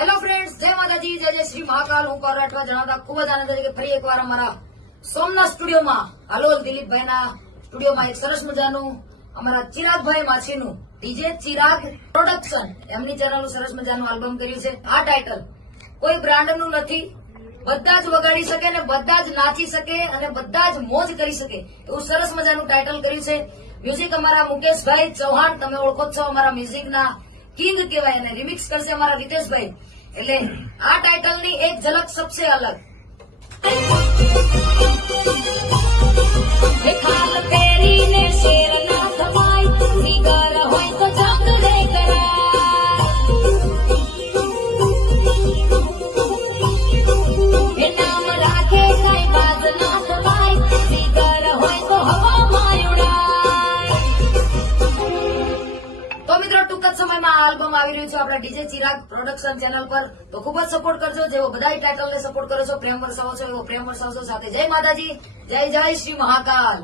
Hello friends, જય માતાજી, જય જય શ્રી મહાકાલ. હું કૌર રાઠવા જણાવતા ખૂબ જ આનંદ છે કે ફરી એકવાર અમારા સોમનાથ સ્ટુડિયોમાં હાલોલ દિલીપભાઈના સ્ટુડિયોમાં એક સરસ મજાનું અમારા ચિરાગભાઈ માછીનું ડીજે ચિરાગ પ્રોડક્શન એમની ચેનલનું સરસ મજાનું આલ્બમ કર્યું છે. આ ટાઇટલ કોઈ બ્રાન્ડનું નથી, બધા જ વગાડી શકે ને બધા જ નાચી શકે અને બધા જ મોજ કરી શકે એવું સરસ મજાનું ટાઇટલ કર્યું છે. મ્યુઝિક અમારા મુકેશભાઈ ચૌહાણ, તમે ઓળખો છો, અમારા મ્યુઝિકના કિંગ કહેવાય, અને રિમિક્સ કરશે અમારા રીતેશભાઈ. એટલે આ ટાઇટલની એક ઝલક સબસે અલગ. ખાલ પહેરીને શેર ના થવાય, જીગર હોય તો જંગ રે કરાય. એ નામ રાખે કઈ બાદ ના થવાય, જીગર હોય તો હવામાં ઉડાય. તો મિત્રો, ટૂંક જ સમયમાં આ આલ્બમ આવી રહ્યું છે આપણા ડીજે ચિરાગ પ્રોડક્શન ચેનલ પર. તો ખૂબ જ સપોર્ટ કરજો. જેવો બધા ટાઇટલને સપોર્ટ કરો છો, પ્રેમ વરસાવો છો, એવો પ્રેમ વરસાવશો. સાથે જય માતાજી, જય જય શ્રી મહાકાલ.